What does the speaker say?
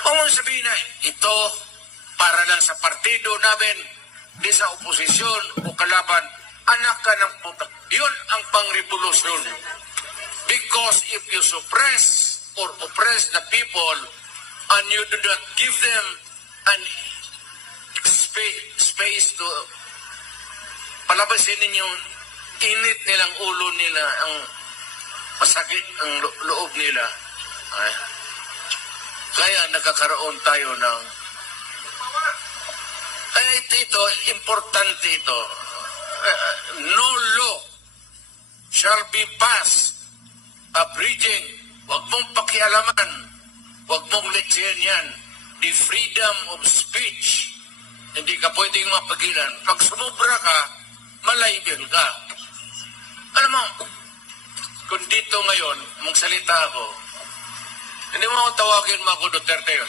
Huwag mong sabihin na ito para lang sa partido namin, di sa oposisyon o kalaban. Anak ka ng puta. Yun ang pang-revolusyon. Because if you suppress or oppress the people and you do not give them an space to palabasin ninyo, init nilang ulo nila, ang masakit ang loob nila. Ay. Kaya nagkakaroon tayo ng ito, importante ito. No law shall be passed abridging. Huwag mong pakialaman. Huwag mong letsiyan yan. The freedom of speech. Hindi ka pwedeng mapagilan. Pag sumubra ka, malaybel ka. Alam mo, kung dito ngayon, magsalita ako, hindi mo ako tawagin mga Duterte.